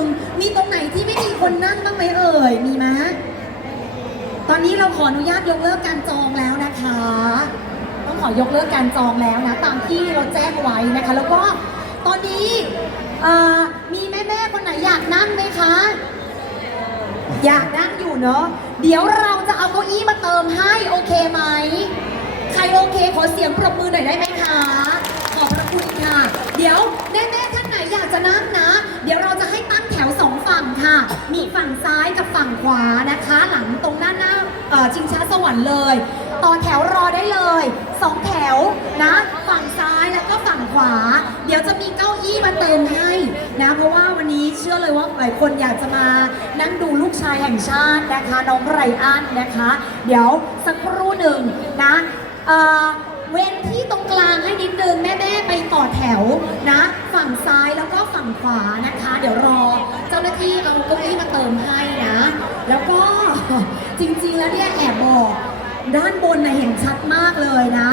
งมีตรงไหนที่ไม่มีคนนั่งบ้างไหมเอ่ย มีไหมตอนนี้เราขออนุญาตยกเลิกการจองแล้วนะคะ ต้องขอยกเลิกการจองแล้วนะ ตามที่เราแจ้งไว้นะคะ แล้วก็ตอนนี้มีแม่ๆคนไหนอยากนั่งไหมคะ อยากนั่งอยู่เนาะเดี๋ยวเราจะเอาเก้าอี้มาเติมให้โอเคไหมใครโอเคขอเสียงปรบมือหน่อยได้ไหมคะ ขอบพระคุณค่ะ เดี๋ยวแม่ๆท่านไหนอยากจะนั่งนะ เดี๋ยวเราจะให้ตั้งแถวสองฝั่งค่ะ มีฝั่งซ้ายกับฝั่งขวานะคะ หลังตรงด้านหน้าเอ่อชิงช้าสวรรค์เลย ต่อแถวรอได้เลยสองแถวนะ ฝั่งซ้ายแล้วก็ฝั่งขวา เดี๋ยวจะมีเก้าอี้มาเติมให้นะ เพราะว่าวันนี้เชื่อเลยว่าหลายคนอยากจะมานั่งดูลูกชายแห่งชาตินะคะน้องไรอันนะคะ เดี๋ยวสักครู่หนึ่งนะเอ่อ เว้นที่ตรงกลางให้นิดนึงแม่ๆไปต่อแถวนะ ฝั่งซ้ายแล้วก็ฝั่งขวานะคะ เดี๋ยวรอเจ้าหน้าที่เอาเก้าอี้มาเติมให้นะ แล้วก็จริงๆแล้วเนี่ยแอบบอกด้านบนนะเห็นชัดมากเลยนะ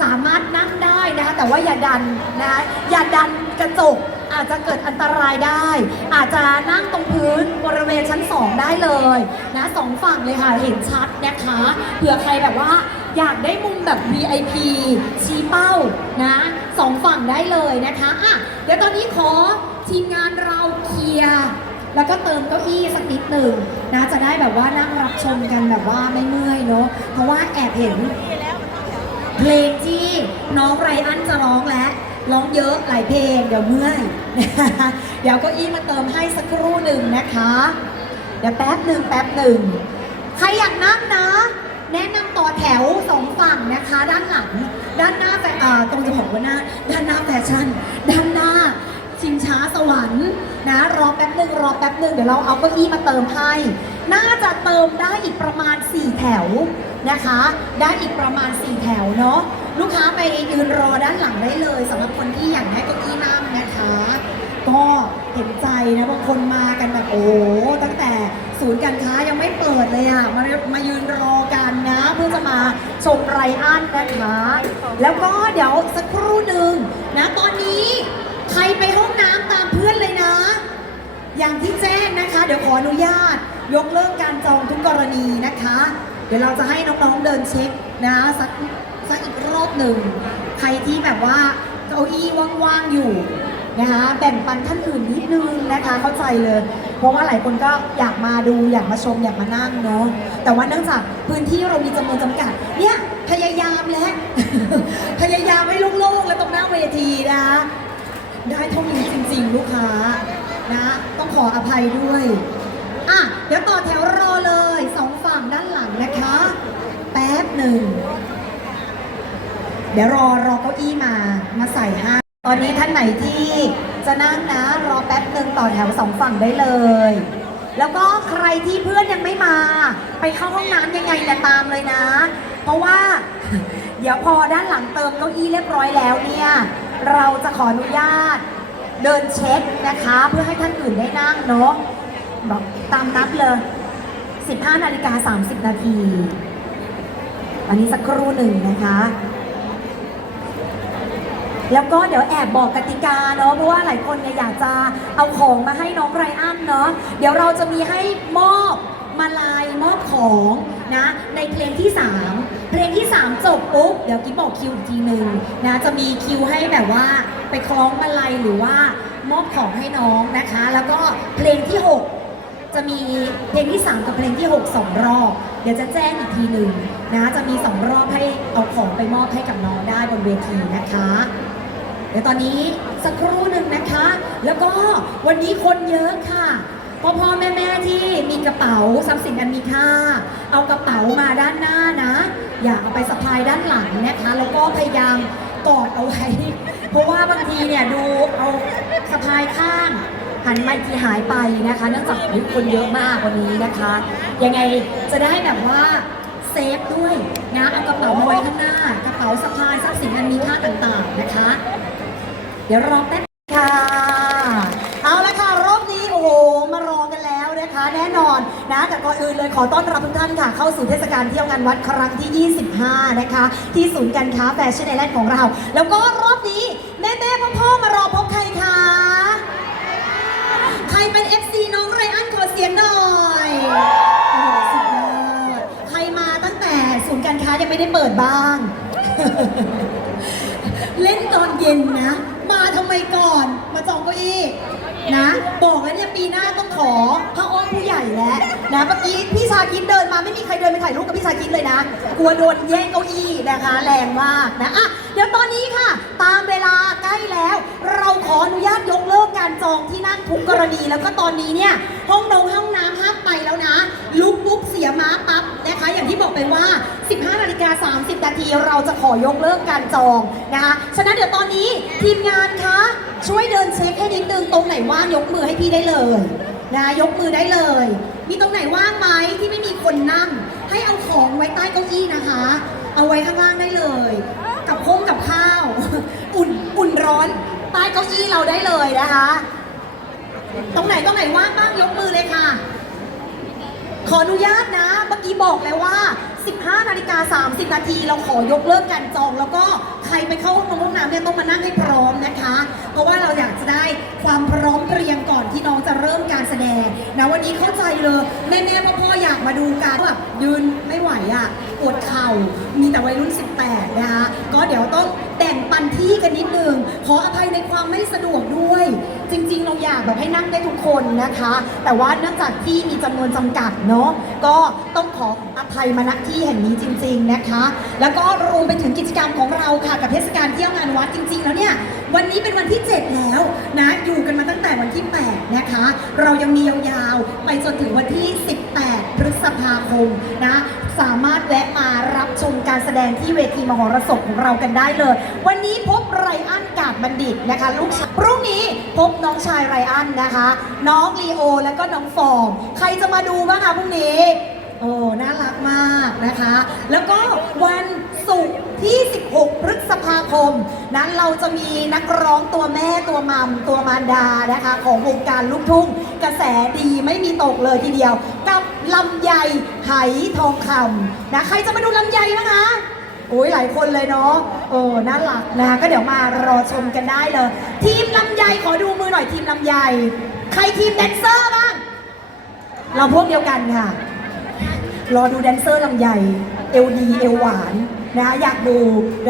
สามารถนั่งได้นะคะแต่ว่าอย่าดันนะอย่าดันกระจกอาจจะเกิดอันตรายได้ อาจจะนั่งตรงพื้นบริเวณชั้น 2 ได้เลยนะสองฝั่งเลยค่ะเห็นชัดนะคะเผื่อใครแบบว่า อยากได้มุมแบบ VIP ชี้เป้านะสองฝั่งได้เลยนะคะอะเดี๋ยวตอนนี้ขอทีมงานเราเคลียร์แล้วก็เติมเก้าอี้สักนิดหนึ่งนะจะได้แบบว่านั่งรับชมกันแบบว่าไม่เมื่อยเนาะเพราะว่าแอบเห็นเพลงที่น้องไรอันจะร้องแล้วร้องเยอะหลายเพลงเดี๋ยวเมื่อยเดี๋ยวเก้าอี้มาเติมให้สักครู่หนึ่งนะคะ เดี๋ยวแป๊บหนึ่งแป๊บหนึ่งใครอยากนั่งนะ แนะนำต่อแถวสองฝั่งนะคะ ด้านหลัง ด้านหน้าแฟอ่าตรงจะบอกว่าหน้า ด้านหน้าแฟชั่น ด้านหน้า ชิงช้าสวรรค์นะรอแป๊บหนึ่งรอแป๊บหนึ่งเดี๋ยวเราเอาเก้าอี้มาเติมให้น่าจะเติมได้อีกประมาณ 4 แถวนะคะ ได้อีกประมาณ 4 แถวเนาะลูกค้าไปยืนรอด้านหลังได้เลยสำหรับคนที่อยากได้เก้าอี้นั่งนะคะ ก็เห็นใจนะบางคนมากันแบบโอ้ตั้งแต่ ศูนย์การค้ายังไม่เปิดเลยอะมามายืนรอกันนะ เพื่อจะมาชมไรอันนะคะแล้วก็เดี๋ยวสักครู่หนึ่งนะตอนนี้ใครไปห้องน้ำตามเพื่อนเลยนะ อย่างที่แจ้งนะคะ เดี๋ยวขออนุญาต ยกเลิกการจองทุกกรณีนะคะ เดี๋ยวเราจะให้น้องๆเดินเช็คนะสักสักอีกรอบหนึ่งใครที่แบบว่าเก้าอี้ว่างๆอยู่นะคะแบ่งปันท่านอื่นนิดนึงนะคะเข้าใจเลย เพราะว่าหลายคนก็อยากมาดูอยากมาชมอยากมานั่งเนาะแต่ว่าเนื่องจากพื้นที่เรามีจำนวนจำกัด เนี่ยพยายามแล้ว พยายามให้โล่งๆแล้วตรงหน้าเวทีนะ ได้เท่านี้จริงๆ ลูกค้านะ ต้องขออภัยด้วยอะเดี๋ยวต่อแถวรอเลยสองฝั่งด้านหลังนะคะ แป๊บหนึ่ง เดี๋ยวรอรอเก้าอี้มามาใส่ห้าตอนนี้ท่านไหนที่ จะนั่งนะ รอแป๊บหนึ่งต่อแถวสองฝั่งได้เลย แล้วก็ใครที่เพื่อนยังไม่มา ไปเข้าห้องน้ำยังไงแต่ตามเลยนะ เพราะว่า เดี๋ยวพอด้านหลังเติมเก้าอี้เรียบร้อยแล้วเนี่ย เราจะขออนุญาต เดินเช็คนะคะ เพื่อให้ท่านอื่นได้นั่งเนาะบอกตามนัดเลย 15นาฬิกา30 นาที อันนี้สักครู่หนึ่งนะคะ แล้วก็เดี๋ยวแอบบอกกติกาเนาะเพราะว่าหลายคนเนี่ยอยากจะเอาของมาให้น้องไรอันเนาะเดี๋ยวเราจะมีให้มอบมาลายมอบของนะในเพลงที่ 3 เพลงที่ 3 จบปุ๊บเดี๋ยวกิ๊บบอกคิวอีกทีหนึ่งนะจะมีคิวให้แบบว่าไปคล้องมาลายหรือว่ามอบของให้น้องนะคะ แล้วก็เพลงที่ 6 จะมีเพลงที่ 3 กับเพลงที่ 6 2 รอบ เดี๋ยวจะแจ้งอีกทีหนึ่งนะจะมี 2 รอบให้เอาของไปมอบให้กับน้องได้บนเวทีนะคะ เดี๋ยวตอนนี้สักครู่หนึ่งนะคะ แล้วก็วันนี้คนเยอะค่ะพ่อพ่อแม่แม่ที่มีกระเป๋าทรัพย์สินอันมีค่า เอากระเป๋ามาด้านหน้านะ อย่าเอาไปสะพายด้านหลังนะคะ แล้วก็พยายามกอดเอาไว้ เพราะว่าบางทีเนี่ยดูเอาสะพายข้างหันมาอีกทีหายไปนะคะเนื่องจากอุ๊ยคนเยอะมากวันนี้นะคะ ยังไงจะได้แบบว่าเซฟด้วยนะเอากระเป๋ามาไว้ข้างหน้า กระเป๋าสะพายทรัพย์สินอันมีค่าต่างๆนะ ดี๋ยวรอแป๊บค่ะ เอาละค่ะ รอบนี้โอ้โหมารอกันแล้วนะคะ แน่นอนนะแต่ก่อนอื่นเลยขอต้อนรับทุกท่านค่ะ เข้าสู่เทศกาลเที่ยวงานวัดครั้งที่ 25 นะคะ ที่ศูนย์การค้าแฟชั่นไอแลนด์ของเรา แล้วก็รอบนี้แม่แม่พ่อพ่อๆมารอพบใครคะใครเป็น FC น้องไรอันขอเสียงหน่อยโอ้โหสุดยอดใครมาตั้งแต่ศูนย์การค้ายังไม่ได้เปิดบ้าง เล่นตอนเย็นนะ ไมก่อน มาจองเก้าอี้นะ บอกแล้วเนี่ยปีหน้าต้องขอพระอ้อมผู้ใหญ่แล้วนะเมื่อกี้พี่ชาคิดเดินมาไม่มีใครเดินไปถ่ายรูปกับพี่ชาคิดเลยนะ กลัวโดนแย่งเก้าอี้นะคะแรงมากนะอะเดี๋ยวตอนนี้ค่ะ ตามเวลาใกล้แล้ว เราขออนุญาตยกเลิกการจองที่นั่งทุกกรณีแล้วก็ตอนนี้เนี่ยห้องนงห้องน้ำห้ามไปแล้วนะลุกปุ๊บเสียม้าปั๊บ นะคะ อย่างที่บอกไปว่า 15นาฬิกา30นาทีเราจะขอยกเลิกการจองนะคะ ฉะนั้นเดี๋ยวตอนนี้ทีมงานคะช่วยเดินเช็คให้นิดนึงตรงไหนว่างยกมือให้พี่ได้เลยนะยกมือได้เลย มีตรงไหนว่างไหมที่ไม่มีคนนั่ง ให้เอาของไว้ใต้เก้าอี้นะคะ เอาไว้ข้างล่างได้เลย กับพงกับข้าว อุ่นอุ่นร้อนใต้เก้าอี้เราได้เลยนะคะ ตรงไหนตรงไหนว่างบ้างยกมือเลยค่ะ ขออนุญาตนะ เมื่อกี้บอกแล้วว่า 15 นาฬิกา 30 นาที เราขอยกเลิกการจอง แล้วก็ใครไปเข้าห้องน้ำห้องน้ำเนี่ยต้องมานั่งให้พร้อมนะคะ เพราะว่าเราอยากจะได้ความพร้อมเพรียงก่อนที่น้องจะเริ่มการแสดงนะวันนี้เข้าใจเลยแม่แม่พ่อพ่อๆอยากมาดูกันแบบยืนไม่ไหวอะ ปวดเข่า มีแต่วัยรุ่น 18 นะคะ ก็เดี๋ยวต้องแบ่งปันที่กันนิดนึง ขออภัยในความไม่สะดวกด้วย จริงๆ เราอยากแบบให้นั่งได้ทุกคนนะคะ แต่ว่าเนื่องจากที่มีจำนวนจำกัดเนาะ ก็ต้องขออภัยมาณที่แห่งนี้จริง ๆนะคะ แล้วก็รวมไปถึงกิจกรรมของเราค่ะ กับเทศกาลเที่ยวงานวัดจริง ๆ แล้วเนี่ย วันนี้เป็นวันที่ 7 แล้วนะอยู่กันมาตั้งแต่วันที่ 8 นะคะ เรายังมียาวๆ ไปจนถึงวันที่ 18 พฤษภาคมนะ สามารถแวะมารับชมการแสดงที่เวทีมหรสพของเรากันได้เลย วันนี้พบไรอันกาดบัณฑิตนะคะ ลูกชายพรุ่งนี้พบน้องชายไรอันนะคะ น้องลีโอแล้วก็น้องฟองใครจะมาดูบ้างคะพรุ่งนี้โอ้น่ารักมากนะคะ แล้วก็วันศุกร์ที่ 16 ษภาคม นั้นเราจะมีนักร้องตัวแม่ตัวมัมตัวมารดานะคะ ของวงการลูกทุ่ง กระแสดีไม่มีตกเลยทีเดียว กับลำไยไหทองคำนะใครจะมาดูลำไยบ้างคะโอ้ยหลายคนเลยเนาะเออน่ารักนะก็เดี๋ยวมารอชมกันได้เลย ทีมลำไยขอดูมือหน่อยทีมลำไยใครทีมแดนเซอร์บ้าง เราพวกเดียวกันค่ะ รอดูแดนเซอร์ลำใหญ่เอวดีเอวหวาน นะอยากดู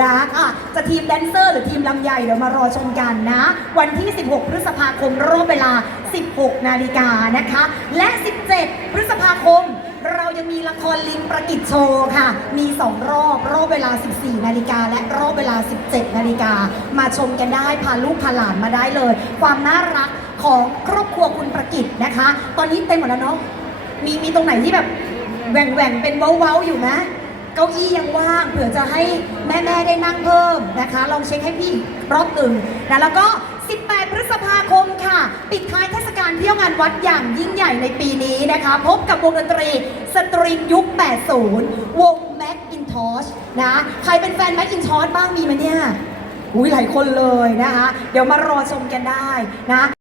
นะอะจะทีมแดนเซอร์หรือทีมลำใหญ่เดี๋ยวมารอชมกันนะ วันที่ 16 พฤษภาคมรอบเวลา 16 นาฬิกานะคะ และ 17 พฤษภาคมเรายังมีละครลิงประกิจโชว์ค่ะ มี 2 รอบ รอบเวลา 14 นาฬิกา และรอบเวลา 17 นาฬิกา มาชมกันได้ พาลูกพาหลานมาได้เลย ความน่ารักของครอบครัวคุณประกิจนะคะ ตอนนี้เต็มหมดแล้วเนาะ มีมีตรงไหนที่แบบแหว่งแหว่งเป็นเว้าๆอยู่ไหม เก้าอี้ยังว่างเผื่อจะให้แม่ๆได้นั่งเพิ่มนะคะ ลองเช็คให้พี่รอบหนึ่งนะแล้วก็ 18 พฤษภาคมค่ะ ปิดท้ายเทศกาลเที่ยวงานวัดอย่างยิ่งใหญ่ในปีนี้นะคะ พบกับวงดนตรีสตริงยุค 80 วง Mac in t o s h นะ ใครเป็นแฟน Mac in t o s h บ้างมีไหมเนี่ยอุ้ยหลายคนเลยนะคะ เดี๋ยวมารอชมกันได้นะ